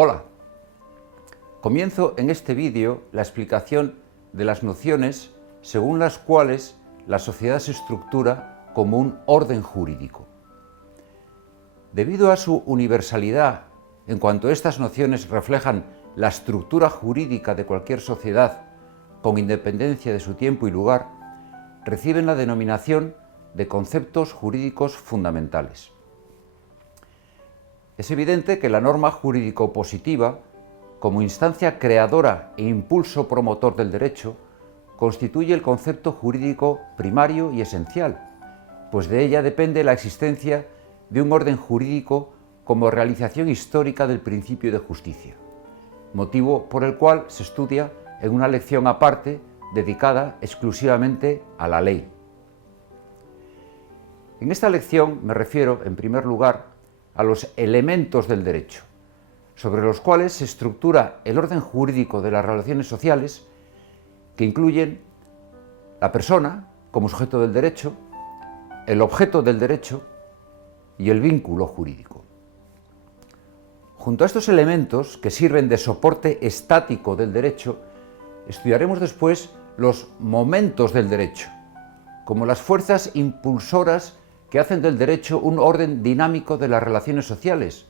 Hola, comienzo en este vídeo la explicación de las nociones según las cuales la sociedad se estructura como un orden jurídico. Debido a su universalidad, en cuanto estas nociones reflejan la estructura jurídica de cualquier sociedad con independencia de su tiempo y lugar, reciben la denominación de conceptos jurídicos fundamentales. Es evidente que la norma jurídico-positiva, como instancia creadora e impulso promotor del derecho, constituye el concepto jurídico primario y esencial, pues de ella depende la existencia de un orden jurídico como realización histórica del principio de justicia, motivo por el cual se estudia en una lección aparte dedicada exclusivamente a la ley. En esta lección me refiero, en primer lugar, a los elementos del derecho, sobre los cuales se estructura el orden jurídico de las relaciones sociales, que incluyen la persona como sujeto del derecho, el objeto del derecho y el vínculo jurídico. Junto a estos elementos, que sirven de soporte estático del derecho, estudiaremos después los momentos del derecho, como las fuerzas impulsoras que hacen del derecho un orden dinámico de las relaciones sociales,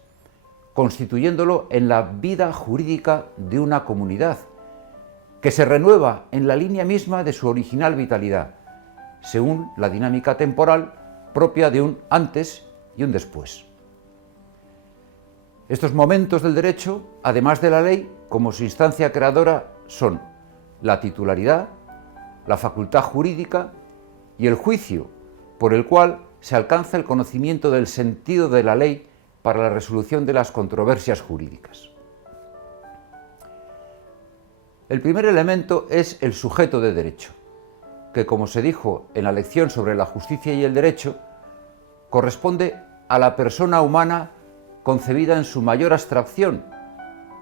constituyéndolo en la vida jurídica de una comunidad, que se renueva en la línea misma de su original vitalidad, según la dinámica temporal propia de un antes y un después. Estos momentos del derecho, además de la ley, como su instancia creadora, son la titularidad, la facultad jurídica y el juicio, por el cual se alcanza el conocimiento del sentido de la ley para la resolución de las controversias jurídicas. El primer elemento es el sujeto de derecho, que, como se dijo en la lección sobre la justicia y el derecho, corresponde a la persona humana concebida en su mayor abstracción,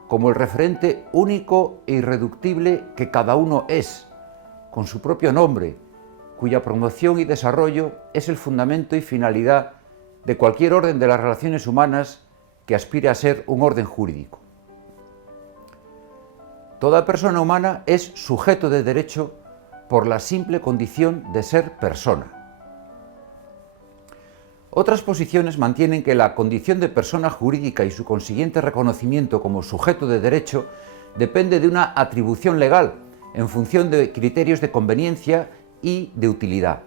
como el referente único e irreductible que cada uno es, con su propio nombre, cuya promoción y desarrollo es el fundamento y finalidad de cualquier orden de las relaciones humanas que aspire a ser un orden jurídico. Toda persona humana es sujeto de derecho por la simple condición de ser persona. Otras posiciones mantienen que la condición de persona jurídica y su consiguiente reconocimiento como sujeto de derecho depende de una atribución legal en función de criterios de conveniencia y de utilidad.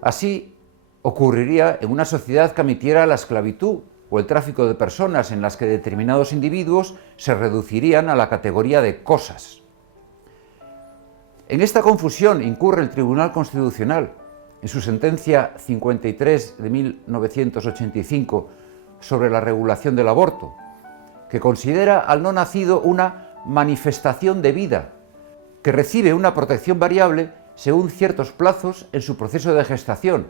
Así ocurriría en una sociedad que admitiera la esclavitud o el tráfico de personas, en las que determinados individuos se reducirían a la categoría de cosas. En esta confusión incurre el Tribunal Constitucional en su sentencia 53 de 1985 sobre la regulación del aborto, que considera al no nacido una manifestación de vida, que recibe una protección variable según ciertos plazos en su proceso de gestación,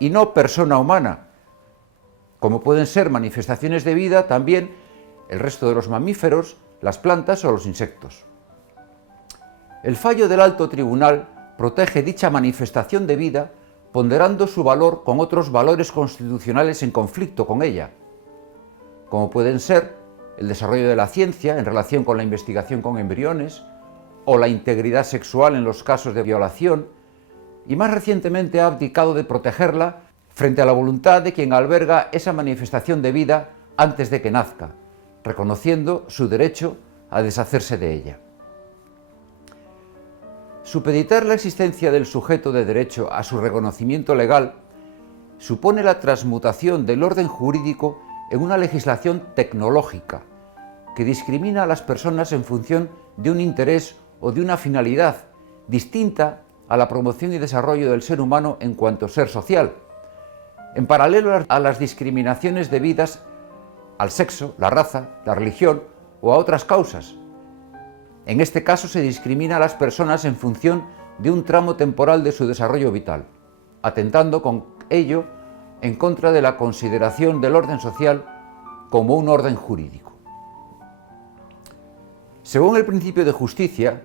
y no persona humana, como pueden ser manifestaciones de vida también el resto de los mamíferos, las plantas o los insectos. El fallo del Alto Tribunal protege dicha manifestación de vida, ponderando su valor con otros valores constitucionales en conflicto con ella, como pueden ser el desarrollo de la ciencia en relación con la investigación con embriones, o la integridad sexual en los casos de violación, y más recientemente ha abdicado de protegerla frente a la voluntad de quien alberga esa manifestación de vida antes de que nazca, reconociendo su derecho a deshacerse de ella. Supeditar la existencia del sujeto de derecho a su reconocimiento legal supone la transmutación del orden jurídico en una legislación tecnológica que discrimina a las personas en función de un interés o de una finalidad distinta a la promoción y desarrollo del ser humano en cuanto ser social, en paralelo a las discriminaciones debidas al sexo, la raza, la religión o a otras causas. En este caso se discrimina a las personas en función de un tramo temporal de su desarrollo vital, atentando con ello en contra de la consideración del orden social como un orden jurídico. Según el principio de justicia,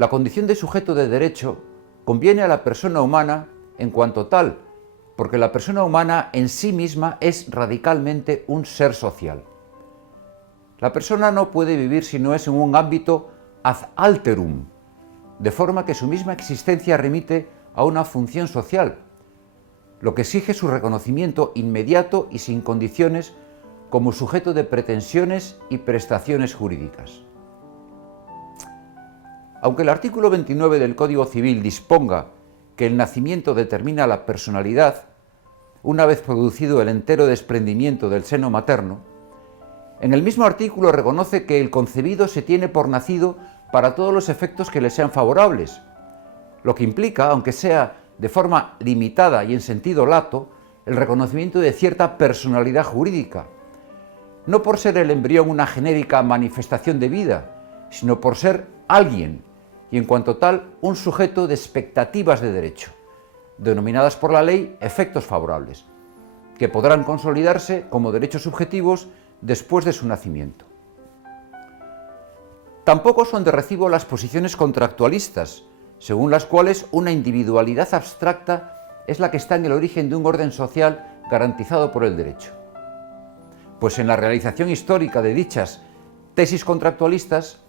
la condición de sujeto de derecho conviene a la persona humana en cuanto tal, porque la persona humana en sí misma es radicalmente un ser social. La persona no puede vivir si no es en un ámbito ad alterum, de forma que su misma existencia remite a una función social, lo que exige su reconocimiento inmediato y sin condiciones como sujeto de pretensiones y prestaciones jurídicas. Aunque el artículo 29 del Código Civil disponga que el nacimiento determina la personalidad, una vez producido el entero desprendimiento del seno materno, en el mismo artículo reconoce que el concebido se tiene por nacido para todos los efectos que le sean favorables, lo que implica, aunque sea de forma limitada y en sentido lato, el reconocimiento de cierta personalidad jurídica, no por ser el embrión una genérica manifestación de vida, sino por ser alguien, y en cuanto tal, un sujeto de expectativas de derecho, denominadas por la ley efectos favorables, que podrán consolidarse como derechos subjetivos después de su nacimiento. Tampoco son de recibo las posiciones contractualistas, según las cuales una individualidad abstracta es la que está en el origen de un orden social garantizado por el derecho. Pues en la realización histórica de dichas tesis contractualistas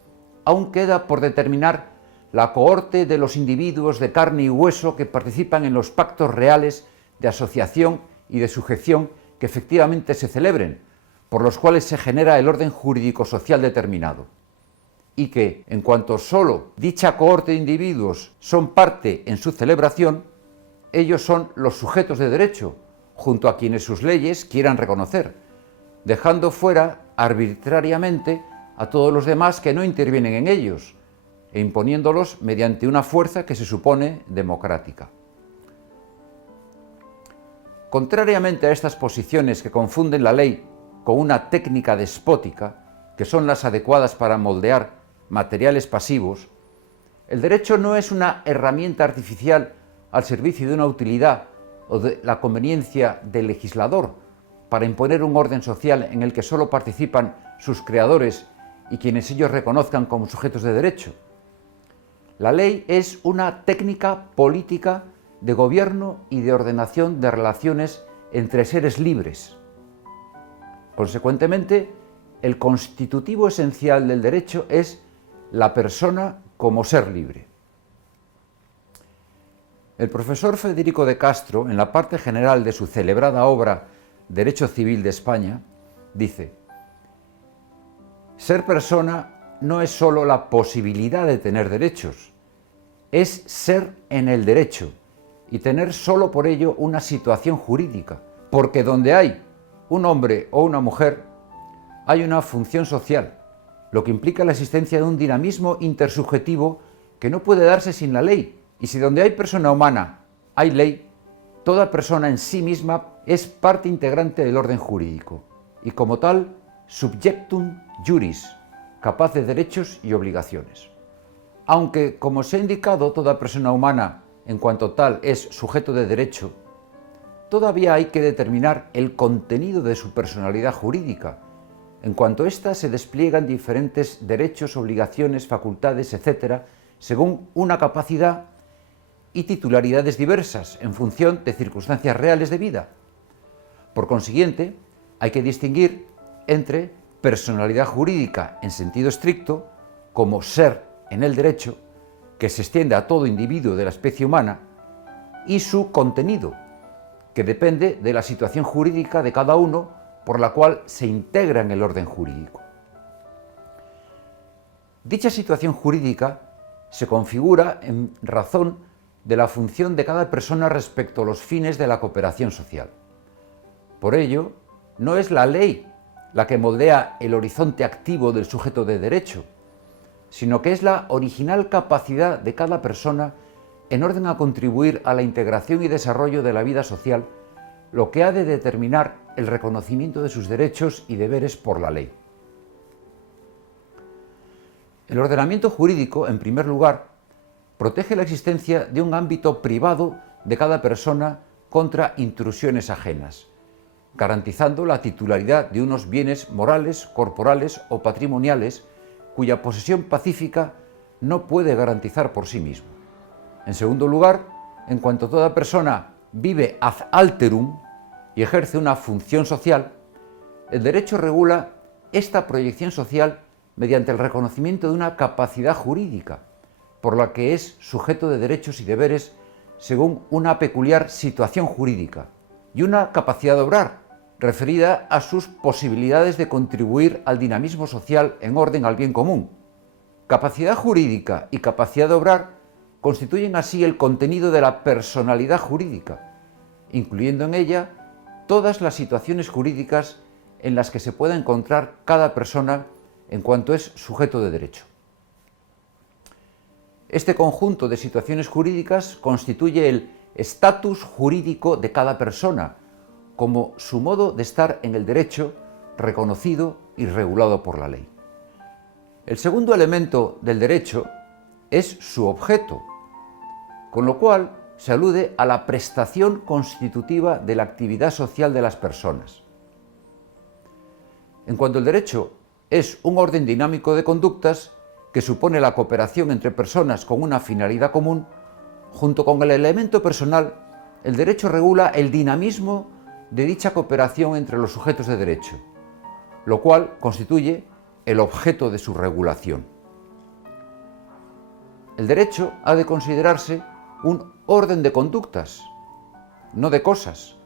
aún queda por determinar la cohorte de los individuos de carne y hueso que participan en los pactos reales de asociación y de sujeción que efectivamente se celebren, por los cuales se genera el orden jurídico-social determinado, y que, en cuanto sólo dicha cohorte de individuos son parte en su celebración, ellos son los sujetos de derecho, junto a quienes sus leyes quieran reconocer, dejando fuera arbitrariamente a todos los demás que no intervienen en ellos, e imponiéndolos mediante una fuerza que se supone democrática. Contrariamente a estas posiciones que confunden la ley con una técnica despótica, que son las adecuadas para moldear materiales pasivos, el derecho no es una herramienta artificial al servicio de una utilidad o de la conveniencia del legislador para imponer un orden social en el que solo participan sus creadores y quienes ellos reconozcan como sujetos de derecho. La ley es una técnica política de gobierno y de ordenación de relaciones entre seres libres. Consecuentemente, el constitutivo esencial del derecho es la persona como ser libre. El profesor Federico de Castro, en la parte general de su celebrada obra Derecho Civil de España, dice: ser persona no es sólo la posibilidad de tener derechos, es ser en el derecho y tener sólo por ello una situación jurídica, porque donde hay un hombre o una mujer, hay una función social, lo que implica la existencia de un dinamismo intersubjetivo que no puede darse sin la ley. Y si donde hay persona humana hay ley, toda persona en sí misma es parte integrante del orden jurídico y como tal, subjectum juris, capaz de derechos y obligaciones. Aunque, como se ha indicado, toda persona humana en cuanto tal es sujeto de derecho, todavía hay que determinar el contenido de su personalidad jurídica, en cuanto ésta se despliegan diferentes derechos, obligaciones, facultades, etc., según una capacidad y titularidades diversas en función de circunstancias reales de vida. Por consiguiente, hay que distinguir entre personalidad jurídica en sentido estricto, como ser en el derecho, que se extiende a todo individuo de la especie humana, y su contenido, que depende de la situación jurídica de cada uno por la cual se integra en el orden jurídico. Dicha situación jurídica se configura en razón de la función de cada persona respecto a los fines de la cooperación social. Por ello, no es la ley la que moldea el horizonte activo del sujeto de derecho, sino que es la original capacidad de cada persona en orden a contribuir a la integración y desarrollo de la vida social, lo que ha de determinar el reconocimiento de sus derechos y deberes por la ley. El ordenamiento jurídico, en primer lugar, protege la existencia de un ámbito privado de cada persona contra intrusiones ajenas, garantizando la titularidad de unos bienes morales, corporales o patrimoniales cuya posesión pacífica no puede garantizar por sí mismo. En segundo lugar, en cuanto toda persona vive ad alterum y ejerce una función social, el derecho regula esta proyección social mediante el reconocimiento de una capacidad jurídica, por la que es sujeto de derechos y deberes según una peculiar situación jurídica, y una capacidad de obrar, referida a sus posibilidades de contribuir al dinamismo social en orden al bien común. Capacidad jurídica y capacidad de obrar constituyen así el contenido de la personalidad jurídica, incluyendo en ella todas las situaciones jurídicas en las que se pueda encontrar cada persona en cuanto es sujeto de derecho. Este conjunto de situaciones jurídicas constituye el estatus jurídico de cada persona, como su modo de estar en el derecho reconocido y regulado por la ley. El segundo elemento del derecho es su objeto, con lo cual se alude a la prestación constitutiva de la actividad social de las personas. En cuanto el derecho es un orden dinámico de conductas que supone la cooperación entre personas con una finalidad común, junto con el elemento personal, el derecho regula el dinamismo de dicha cooperación entre los sujetos de derecho, lo cual constituye el objeto de su regulación. El derecho ha de considerarse un orden de conductas, no de cosas,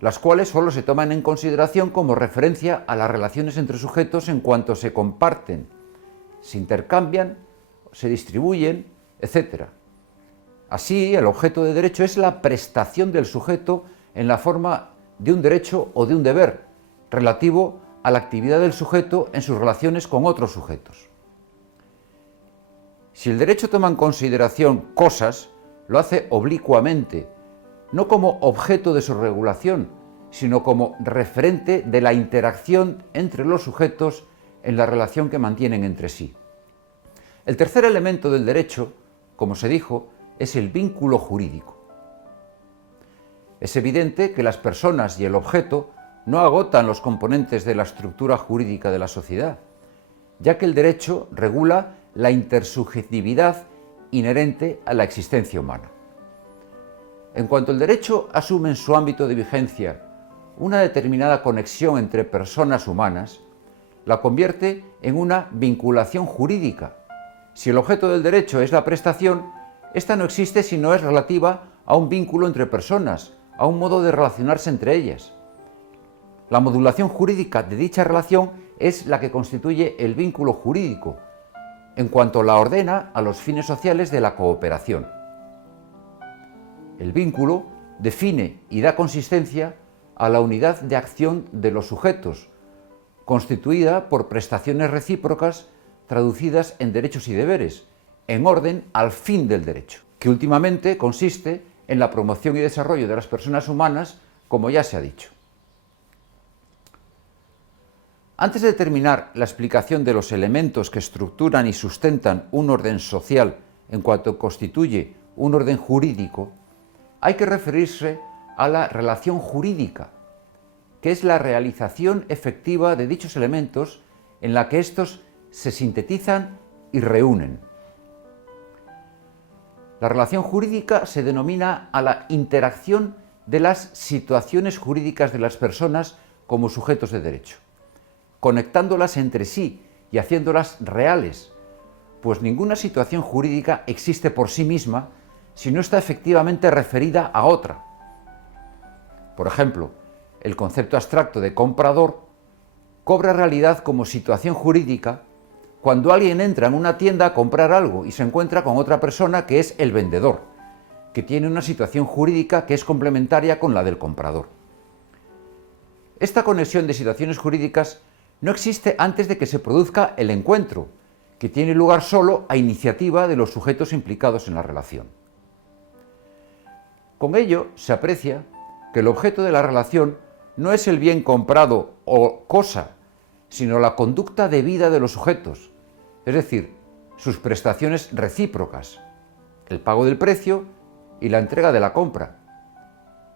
las cuales solo se toman en consideración como referencia a las relaciones entre sujetos en cuanto se comparten, se intercambian, se distribuyen, etc. Así, el objeto de derecho es la prestación del sujeto en la forma de un derecho o de un deber, relativo a la actividad del sujeto en sus relaciones con otros sujetos. Si el derecho toma en consideración cosas, lo hace oblicuamente, no como objeto de su regulación, sino como referente de la interacción entre los sujetos en la relación que mantienen entre sí. El tercer elemento del derecho, como se dijo, es el vínculo jurídico. Es evidente que las personas y el objeto no agotan los componentes de la estructura jurídica de la sociedad, ya que el derecho regula la intersubjetividad inherente a la existencia humana. En cuanto el derecho asume en su ámbito de vigencia una determinada conexión entre personas humanas, la convierte en una vinculación jurídica. Si el objeto del derecho es la prestación, esta no existe si no es relativa a un vínculo entre personas, a un modo de relacionarse entre ellas. La modulación jurídica de dicha relación es la que constituye el vínculo jurídico, en cuanto la ordena a los fines sociales de la cooperación. El vínculo define y da consistencia a la unidad de acción de los sujetos, constituida por prestaciones recíprocas traducidas en derechos y deberes, en orden al fin del derecho, que últimamente consiste en la promoción y desarrollo de las personas humanas, como ya se ha dicho. Antes de terminar la explicación de los elementos que estructuran y sustentan un orden social en cuanto constituye un orden jurídico, hay que referirse a la relación jurídica, que es la realización efectiva de dichos elementos en la que estos se sintetizan y reúnen. La relación jurídica se denomina a la interacción de las situaciones jurídicas de las personas como sujetos de derecho, conectándolas entre sí y haciéndolas reales, pues ninguna situación jurídica existe por sí misma si no está efectivamente referida a otra. Por ejemplo, el concepto abstracto de comprador cobra realidad como situación jurídica cuando alguien entra en una tienda a comprar algo y se encuentra con otra persona que es el vendedor, que tiene una situación jurídica que es complementaria con la del comprador. Esta conexión de situaciones jurídicas no existe antes de que se produzca el encuentro, que tiene lugar solo a iniciativa de los sujetos implicados en la relación. Con ello se aprecia que el objeto de la relación no es el bien comprado o cosa, sino la conducta debida de los sujetos, es decir, sus prestaciones recíprocas, el pago del precio y la entrega de la compra.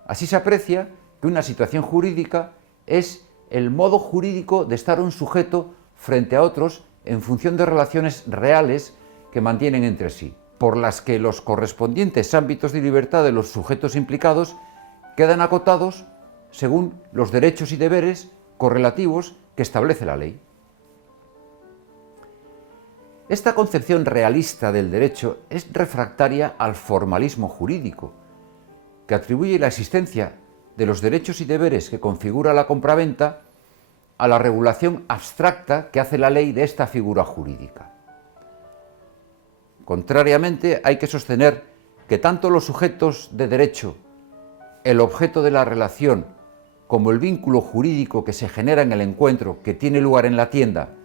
Así se aprecia que una situación jurídica es el modo jurídico de estar un sujeto frente a otros en función de relaciones reales que mantienen entre sí, por las que los correspondientes ámbitos de libertad de los sujetos implicados quedan acotados según los derechos y deberes correlativos que establece la ley. Esta concepción realista del derecho es refractaria al formalismo jurídico, que atribuye la existencia de los derechos y deberes que configura la compraventa a la regulación abstracta que hace la ley de esta figura jurídica. Contrariamente, hay que sostener que tanto los sujetos de derecho, el objeto de la relación, como el vínculo jurídico que se genera en el encuentro que tiene lugar en la tienda,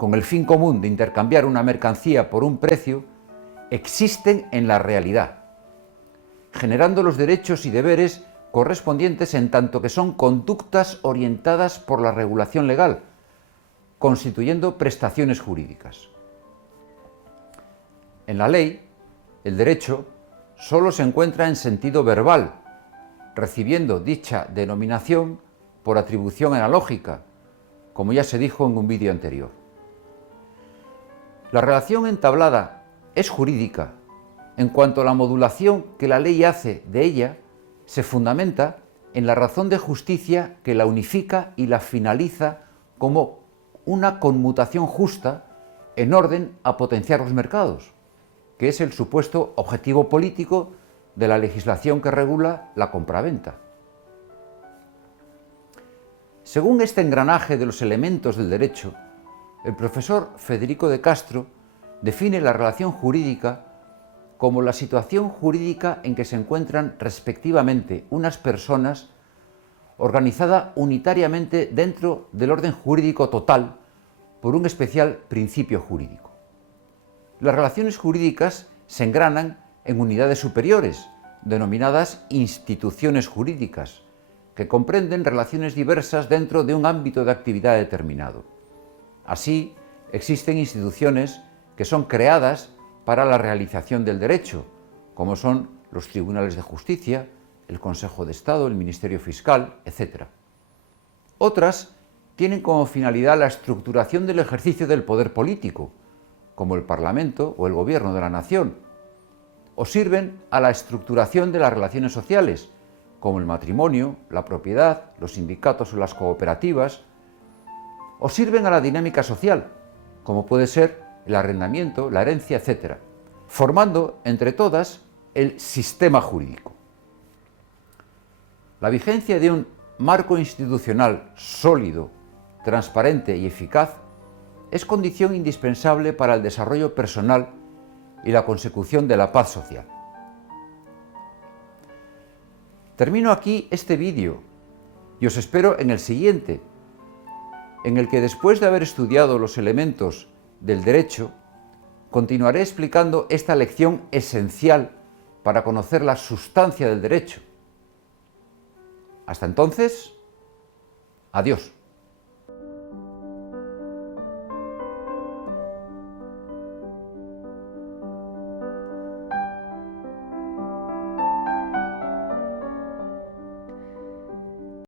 con el fin común de intercambiar una mercancía por un precio, existen en la realidad, generando los derechos y deberes correspondientes en tanto que son conductas orientadas por la regulación legal, constituyendo prestaciones jurídicas. En la ley, el derecho solo se encuentra en sentido verbal, recibiendo dicha denominación por atribución analógica, como ya se dijo en un vídeo anterior. La relación entablada es jurídica, en cuanto a la modulación que la ley hace de ella se fundamenta en la razón de justicia que la unifica y la finaliza como una conmutación justa en orden a potenciar los mercados, que es el supuesto objetivo político de la legislación que regula la compraventa. Según este engranaje de los elementos del derecho, el profesor Federico de Castro define la relación jurídica como la situación jurídica en que se encuentran respectivamente unas personas organizada unitariamente dentro del orden jurídico total por un especial principio jurídico. Las relaciones jurídicas se engranan en unidades superiores, denominadas instituciones jurídicas, que comprenden relaciones diversas dentro de un ámbito de actividad determinado. Así, existen instituciones que son creadas para la realización del derecho, como son los tribunales de justicia, el Consejo de Estado, el Ministerio Fiscal, etc. Otras tienen como finalidad la estructuración del ejercicio del poder político, como el Parlamento o el Gobierno de la Nación, o sirven a la estructuración de las relaciones sociales, como el matrimonio, la propiedad, los sindicatos o las cooperativas, o sirven a la dinámica social, como puede ser el arrendamiento, la herencia, etc., formando entre todas el sistema jurídico. La vigencia de un marco institucional sólido, transparente y eficaz es condición indispensable para el desarrollo personal y la consecución de la paz social. Termino aquí este vídeo y os espero en el siguiente, en el que después de haber estudiado los elementos del derecho, continuaré explicando esta lección esencial para conocer la sustancia del derecho. Hasta entonces, adiós.